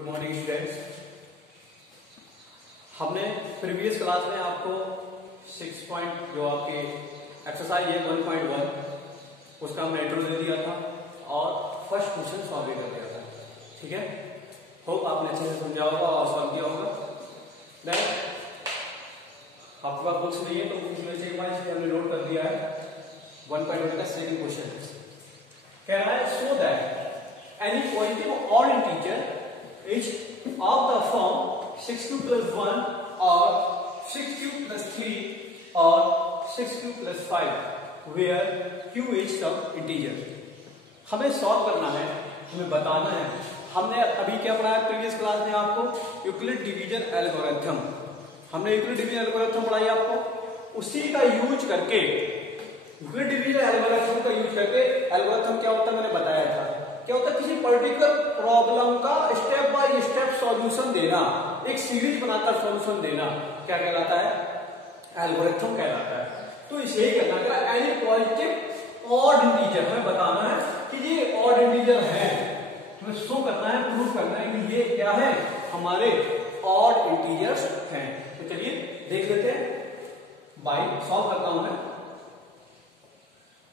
Good morning students. हमने previous class में आपको 6 पॉइंट जो आपके एक्सरसाइज है 1.1 उसका हमने इंट्रो दे दिया था और फर्स्ट क्वेश्चन सॉल्व भी कर दिया था। ठीक है, होप आपने अच्छे से समझा होगा और सॉल्व किया होगा। देन आपके पास बुक्स नहीं है तो बुक्स में से एक बार हमने नोट कर दिया है 1.1 का सेकंड क्वेश्चन कह रहा है so that any positive odd integer is of the form 6q plus 1 or 6q plus 3 or 6q plus 5 where q is some integer। हमें सॉल्व करना है, हमें बताना है। हमने अभी क्या पढ़ा है प्रीवियस क्लास में आपको यूक्लिड डिवीजन एल्गोरिथम, हमने यूक्लिड डिवीजन एल्गोरिथम पढ़ाई आपको। उसी का यूज करके यूक्लिड डिवीजन एल्गोरिथम का यूज करके एल्गोरिथम क्या होता है मैंने बताया था। क्या होता है किसी पर्टिकुलर प्रॉब्लम का स्टेप बाय स्टेप सॉल्यूशन देना, एक सीरीज बनाकर सॉल्यूशन देना क्या कहलाता है, एल्गोरिथम कहलाता है। तो इसे ही करना है एनी पॉजिटिव ऑड इंटीजर, हमें बताना है कि ये ऑड इंटीजर है, हमें शो करना है, प्रूव करना है कि ये क्या है, हमारे ऑड इंटीजर्स हैं। तो चलिए देख लेते हैं, बाय सॉल्व करता हूं मैं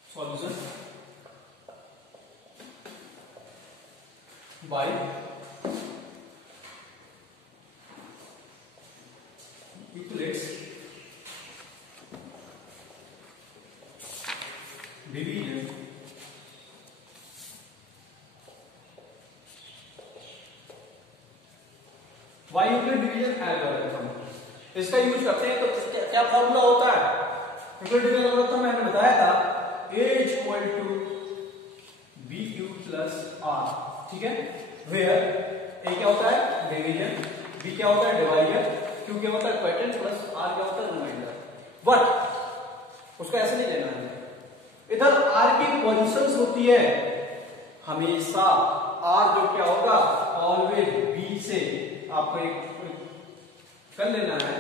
solution by Euclid's division by Euclid division algorithm। इसका यूज करते हैं तो क्या फॉर्मूला होता है यूक्लिड डिवीजन एल्गोरिथम में हमने बताया था a equal to b q plus r। ठीक है, वेयर ए क्या होता है डिवीजन, बी क्या होता है डिवाइडर, क्यू क्या होता है क्वोटिएंट प्लस आर क्या होता है रिमाइंडर। बट उसको ऐसे नहीं लेना है, इधर आर की पोजीशंस होती है हमेशा, आर जो क्या होगा ऑलवेज बी से आपको एक कर लेना है,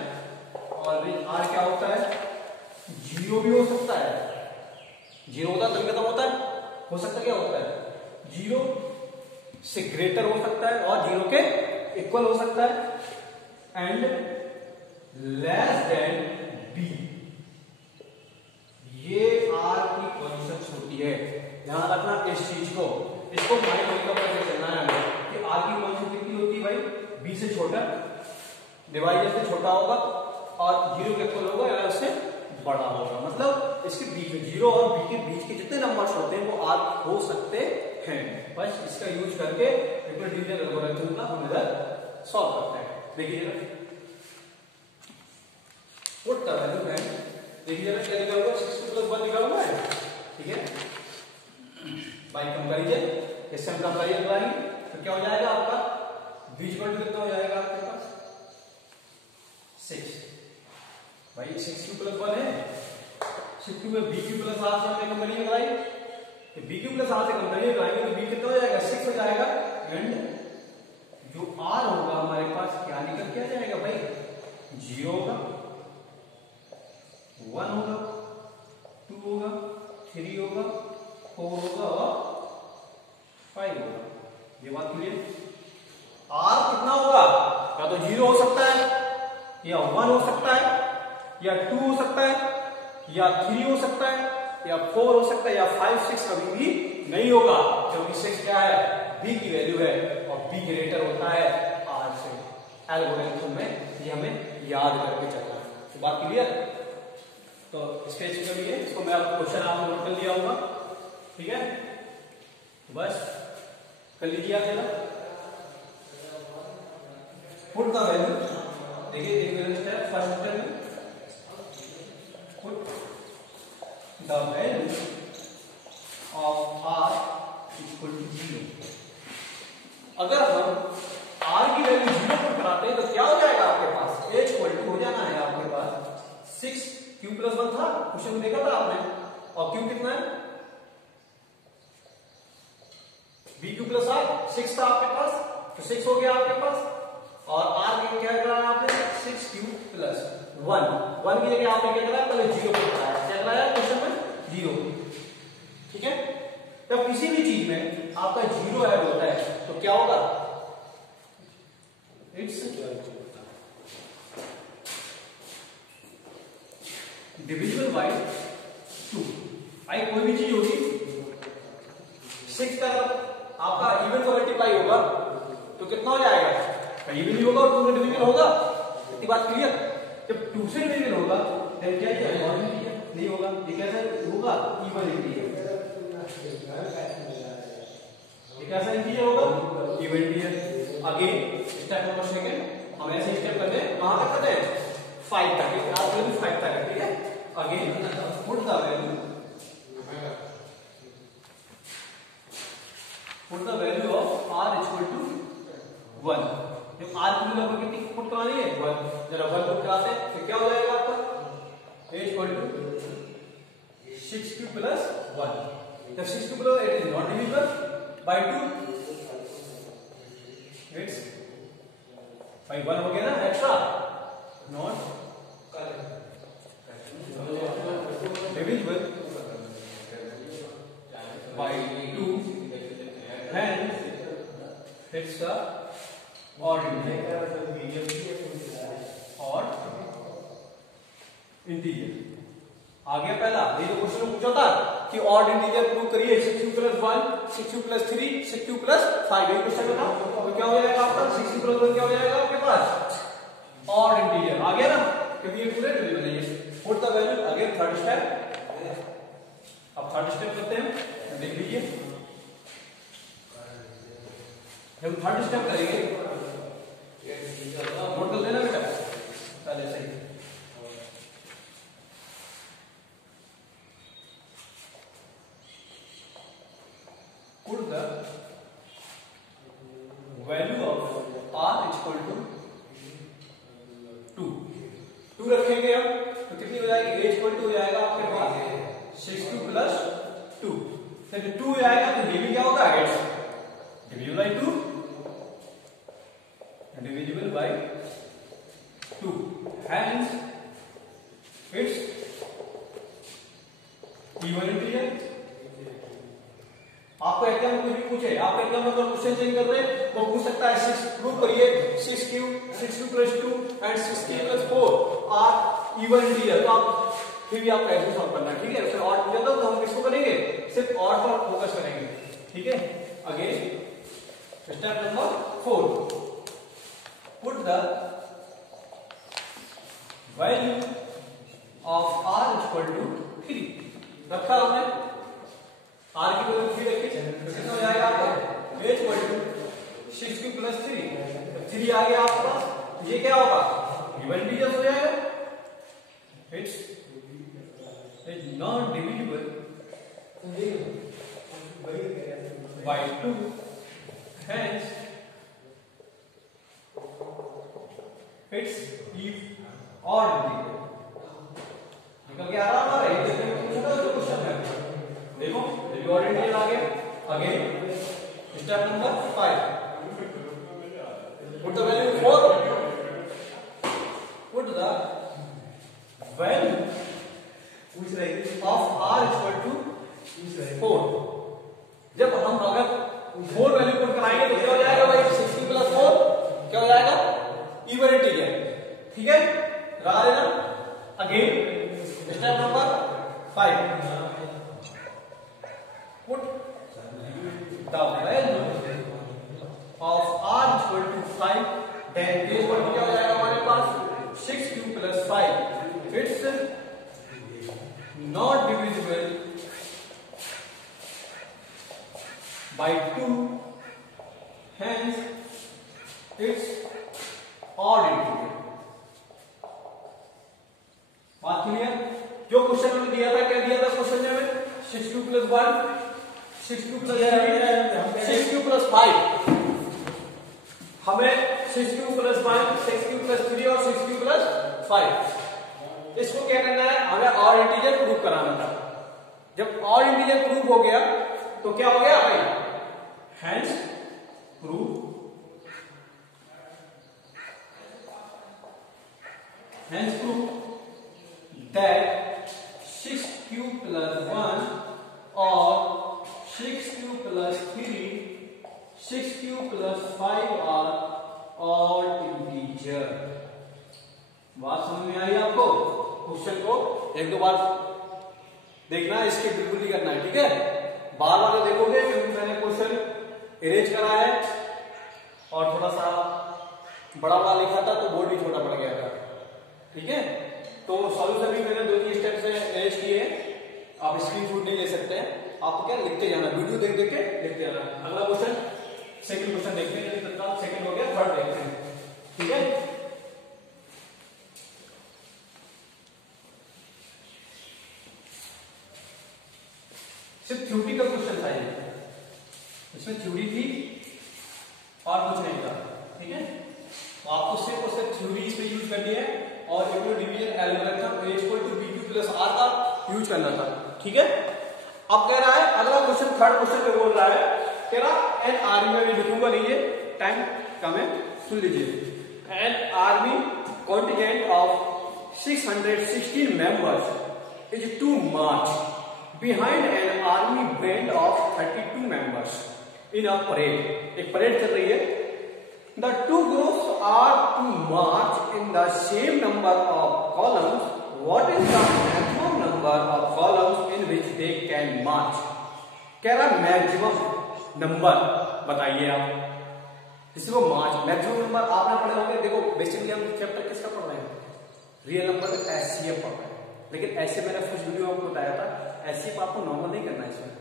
ऑलवेज आर क्या होता है जीरो भी हो सकता है, जीरो होता है तभी खत्म होता है, हो सकता क्या होता है जीरो से ग्रेटर हो सकता है और जीरो के इक्वल हो सकता है एंड लेस देन बी। ये आर की पोजीशंस होती है, ध्यान रखना इस चीज को, इसको माइंड में करके चलना है हमें कि आर की पोजीशन कितनी होती है भाई, बी से छोटा, डिवाइडर से छोटा होगा और जीरो के इक्वल होगा या उससे बड़ा होगा। मतलब इसके बीच में जीरो और बी के बीच के जितने नंबर्स होते हैं वो आर हो सकते हैं। बस इसका यूज करके यूक्लिड डिवीजन एल्गोरिथम का हम इधर सॉल्व करते हैं। देखिए जरा पुट कर रहा है, देखिए जरा क्या लिखा हुआ 6 प्लस 1 लिखा हुआ है। ठीक है, बाय कंपैरिजन, इससे हम कंपैरिजन कराएंगे तो क्या हो जाएगा आपका b इक्वल टू कितना हो जाएगा आपके पास 6। भाई 6q प्लस 1 है, 6q में bq प्लस r से हमने कंपैरिजन कराई, तो bq प्लस r से कंपैरिजन कराएंगे तो b कितना हो जाएगा 6 हो जाएगा एंड जो r होगा हमारे पास क्या निकल के आ जाएगा भाई 0 होगा, 1 होगा, 2 होगा, 3 होगा, 4 होगा और 5 होगा। ये बात क्लियर, r कितना होगा या तो 0 हो सकता है या 1 हो सकता है या 2 हो सकता है या 3 हो सकता है या 4 हो सकता है या 5 6 कभी भी नहीं होगा, क्योंकि 6 क्या है b की वैल्यू है और b ग्रेटर होता है r से। एल्गोरिथम में ये हमें याद करके चलना है। तो बात क्लियर, तो स्केच कर लिए, इसको मैं आपको क्वेश्चन आपने नोट कर लिया होगा। ठीक है, बस कर लीजिए आप जरा पुट द वैल्यू, देखिए स्टेप फर्स्ट स्टेप में put the value of r equal to 0। अगर हम r की वैल्यू 0 पर कराते हैं तो क्या हो जाएगा आपके पास a इक्वल टू हो जाना है आपके पास 6q प्लस 1 था, क्वेश्चन में देखा था आपने, और q कितना है bq प्लस r 6 था आपके पास, तो 6 हो गया आपके पास, और r क्या कराया आपने 6q प्लस 1 की जगह आपने क्या कराया पहले 0 पर कराया, क्या कराया क्वेश्चन में 0। ठीक है, जब किसी भी चीज में आपका 0 ऐड होता है तो क्या होगा डिविजिबल बाय 2। भाई कोई भी चीज होगी 6 का आपका इवन को मल्टीप्लाई होगा तो कितना हो जाएगा, इवन ही होगा और 2 से डिविजिबल होगा। इतनी बात क्लियर। जब 2 से डिविजिबल होगा देन क्या नहीं होगा, ये कैसे होगा, इवन इंटीजर। ये कैसा इंटीजर होगा, even integer. Again step number second, हम ऐसे स्टेप करते हैं, कहां तक करते हैं, 5 तक। आप भी 5 तक है, ठीक है। Again put the value of r equal to 1। जब r की वैल्यू कितनी पुट करानी है, 1। जरा 1 पुट कराते हैं तो क्या हो जाएगा आपका, a equal to 6q plus 1। जब 6q plus it is not divisible by 2, it's भाई 1 हो गया ना extra, not divisible by 2, hence it's a odd integer or integer। आ गया पहला, ये जो क्वेश्चन में पूछा था कि ऑड इंटीजर प्रूव करिए, 6q plus 1, 6q plus 3, 6q plus 5, ये क्वेश्चन में था। तो क्या हो जाएगा आपका, 6q प्लस 1 क्या हो जाएगा आपके पास, ऑड इंटीजर आ गया ना, क्योंकि ये पूरे डिविजिबल है। Put the value, again third step. अब थर्ड स्टेप करते हैं, देख लीजिए। जब थर्ड स्टेप करेंगे नोट कर लेना बेटा पहले से ही। Put the value of r equal to 2 रखेंगे हम तो कितनी हो जाएगी, a इक्वल टू हो जाएगा आपके पास 6q प्लस 2। जब 2 आएगा तो ये भी क्या होगा, divisible by 2, divisible by 2, hence it's even integer। आपको एग्जाम में कुछ भी पूछे, आप एग्जाम में क्वेश्चन चेंज कर रहे हैं वो पूछ सकता है 6 प्रूव करिए 6q plus 2 and 6q plus 4 are even integer. तो आप फिर भी आपको ऐसे सॉल्व करना है, ठीक है। फिर ऑड पूछा तो हम किसको करेंगे, सिर्फ ऑड पर फोकस करेंगे, ठीक है। Again step number 4, put the value of r equal to 3। रखा हमने r की वैल्यू 3 रखी, कितना हो जाएगा आपका, a equal to 6q plus 3। 3 आ गया आपके पास, ये क्या होगा, इवन इंटीजर हो जाएगा। It's not divisible by 2, hence it's odd integer। निकल के आ रहा हमारा, ये देखने में पूछा था जो क्वेश्चन है, देखो ये ऑड इंटीजर आ गया। Again step number 5, put the value 4, put the value of r equal to 4। जब हम अगर 4 वैल्यू पुट कराएंगे तो क्या हो जाएगा भाई, 6q प्लस 4 क्या हो जाएगा, इवन इंटीजर, ठीक है। रहा है ना। Again step number 5, put the value of r equal to 5, then this one क्या हो जाएगा हमारे पास, 6q plus 5। It's not divisible by 2, hence it's odd integer. बात क्लियर। जो क्वेश्चन में दिया था, क्या दिया था क्वेश्चन में, 6q plus 1, 6q plus 3, 6q plus 5। हमें 6q प्लस 1, 6q प्लस 3 और 6q प्लस 5 इसको क्या करना है, हमें ऑड इंटीजर प्रूव कराना था। जब ऑड इंटीजर प्रूव हो गया तो क्या हो गया भाई, hence prove that 6q plus 1 or 6q plus 3, 6q plus 5 are odd integer। बात समझ में आई आपको, क्वेश्चन को एक दो बार देखना है, इसके बिल्कुल नहीं करना है, ठीक है। बार बार देखोगे क्योंकि मैंने क्वेश्चन अरेंज करा है और थोड़ा सा बड़ा बड़ा लिखा था तो बोर्ड भी छोटा पड़ गया था, ठीक है। तो सॉल्यूशन भी मैंने 2-3 स्टेप से अरेंज किए, आप स्क्रीनशॉट नहीं ले सकते हैं, आपको क्या लिखते जाना, वीडियो देख देख के लिखते जाना। अगला क्वेश्चन सेकंड क्वेश्चन देखते हैं, तत्काल सेकंड हो गया, थर्ड देखते हैं, ठीक है। सिर्फ थ्योरी का क्वेश्चन था ये, इसमें थ्योरी थी और कुछ नहीं था, ठीक है। तो आपको सिर्फ और सिर्फ थ्योरी इसमें यूज करनी है और Euclid division algorithm A equal to B2 plus R का यूज करना था, ठीक है। अब कह रहा है अगला क्वेश्चन, थर्ड क्वेश्चन पे बोल रहा है, कह रहा एन आर्मी में लिखूंगा नहीं है, टाइम कम है, सुन लीजिए। An army contingent of 616 members is to march behind an army band of 32 members in a parade. एक परेड चल रही है। The two groups are to march in the same number of columns. What is the maximum number of columns in which they can march? कह रहा maximum number बताइए आप, जिसको मार्च maximum number आपने पढ़े होंगे। देखो बेसिकली हम चैप्टर किसका पढ़ रहे हैं, रियल नंबर एचसीएफ पढ़ रहे हैं, लेकिन ऐसे मैंने फर्स्ट वीडियो में आपको बताया था, एचसीएफ आपको नॉर्मल नहीं करना है, इसमें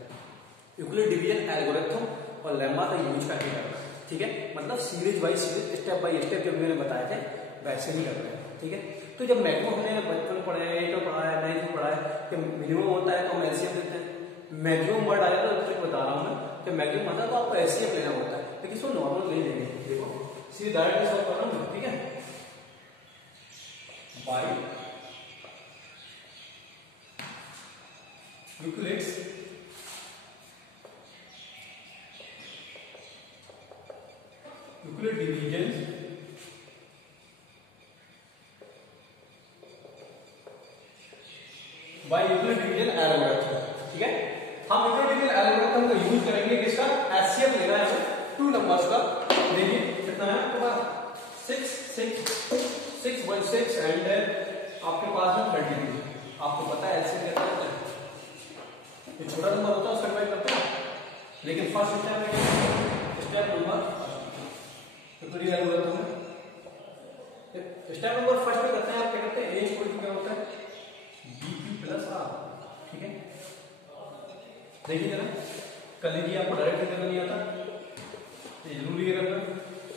यूक्लिड डिवीजन एल्गोरिथम और लेम्मा का यूज करके करना है, ठीक है। मतलब series by series, step by step जो मैंने बताए थे वैसे ही कर रहे हैं, ठीक है। तो जब मैक्सिमम हमने बचपन पढ़ा है, 8 पढ़ा है, 9 पढ़ा है, कि मिनिमम होता है तो हम एलसीएम लेते हैं। मैक्सिमम वर्ड आया था तो बता रहा हूँ मैं कि मैक्सिमम आता है तो आपको एलसीएम लेना होता है, लेकिन इसको नॉर्मल नहीं लेंगे। देखो सीधे डायरेक्ट सॉल्व कर रहा हूँ, ठीक है। By Euclid's Euclid division bye Euclid division algorithm, ठीक है। हम यूक्लिड डिवीजन एल्गोरिथम का यूज करेंगे, किसका, एचसीएफ लेना है हमें 2 नंबर्स का। देखिए कितना है आपके पास, 6 6 6 1 6 एंड आपके पास है 32। आपको पता है एचसीएफ कितना होता है, ये छोटा नंबर होता है उसका डिवाइड करते हैं, लेकिन फर्स्ट स्टेप में स्टेप नंबर यूक्लिड एल्गोरिथम में स्टेप नंबर फर्स्ट में करते हैं, आप क्या करते हैं, A इक्वल टू क्या होता है B2 प्लस R, ठीक है। देखिए जरा कर लीजिए, आपको डायरेक्ट करना नहीं आता, ये जरूरी है करना।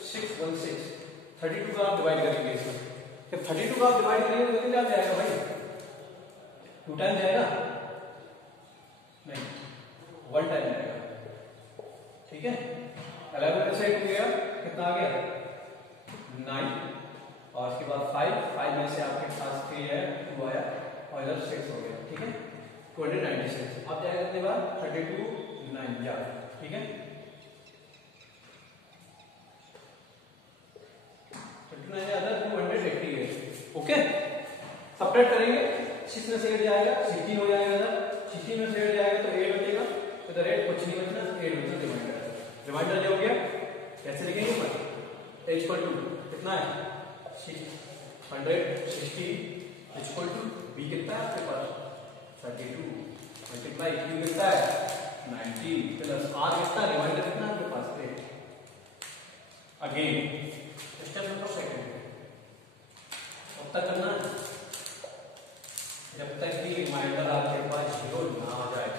6 1 6 32 का आप डिवाइड करेंगे इसमें, जब 32 का आप डिवाइड करेंगे तो कितना जाएगा भाई, 2 टाइम जाएगा नहीं, 1 टाइम जाएगा, ठीक है। 11 में से 2 गया, कितना आ गया 9, और इसके बाद 5 में से आपके पास 3 है, 2 आया और इधर 6 हो गया, ठीक है। 296 अब जाएगा कितने बार, 32 9 जा, ठीक है। 39 ज्यादा 288, ओके। सबट्रैक्ट करेंगे, 6 में से 8 जाएगा 16 हो जाएगा, इधर 16 में से 8 जाएगा तो 8 बचेगा, इधर 8 कुछ नहीं बचना, 8 बचना रिमाइंडर। रिमाइंडर जो हो गया कैसे लिखेंगे ऊपर, h इक्वल टू कितना है 660 इक्वल टू b कितना है आपके पास 32 मल्टीप्लाई q कितना है 90 प्लस r कितना, रिमाइंडर कितना है आपके पास 8। अगेन स्टेप नंबर सेकंड, अब तक करना है जब तक कि रिमाइंडर आपके पास 0 ना आ जाए,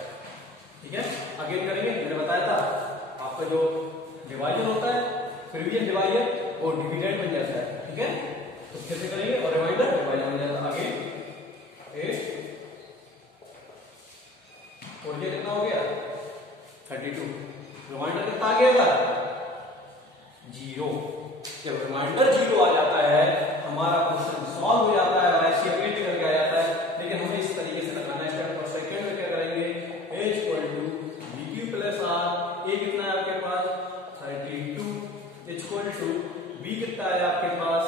ठीक है। अगेन करेंगे, मैंने बताया था आपका जो डिवाइजर होता है, प्रीवियस डिवाइजर और डिविडेंड बन जाता है, ठीक है। तो कैसे करेंगे, और रिमाइंडर डिवाइजर बन जाता है। आगे 8 और ये कितना हो गया 32, रिमाइंडर कितना आ गया 0। जब रिमाइंडर 0 आ जाता है हमारा क्वेश्चन सॉल्व हो जाता है, ऐसे वेट करके आ जाता है। लेकिन हमें इस तरीके से लगाना है। स्टेप फॉर सेकंड में क्या करेंगे, a equal to bq plus r, a कितना है आपके पास 32 इक्वल टू b कितना है आपके पास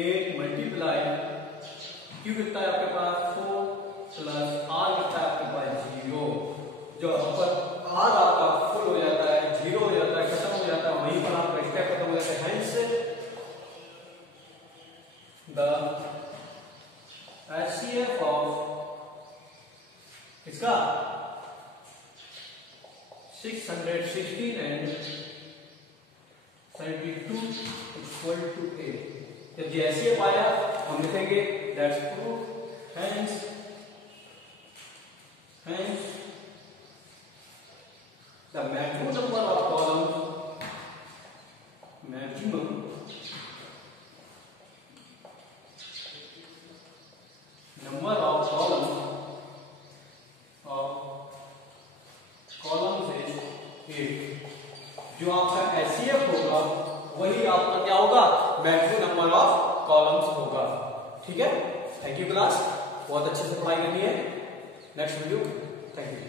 8 मल्टीप्लाई q कितना है आपके पास 4 प्लस r कितना है आपके पास 0। जो ऊपर r आपका फुल हो जाता है, 0 हो जाता है, खत्म हो जाता है, वहीं पर आपका स्टेप खत्म हो जाता है। हेंस द किसका 616 एंड 72 इक्वल टू 8। जब जैसे पाया हम लिखेंगे that's proof hence the maximum number of columns is 8। जो आपका एचसीएफ होगा वही आपका क्या होगा, मैक्सिमम नंबर ऑफ कॉलम्स होगा। ठीक है, थैंक यू क्लास, बहुत अच्छे से पढ़ाई करनी है। Next video, thank you.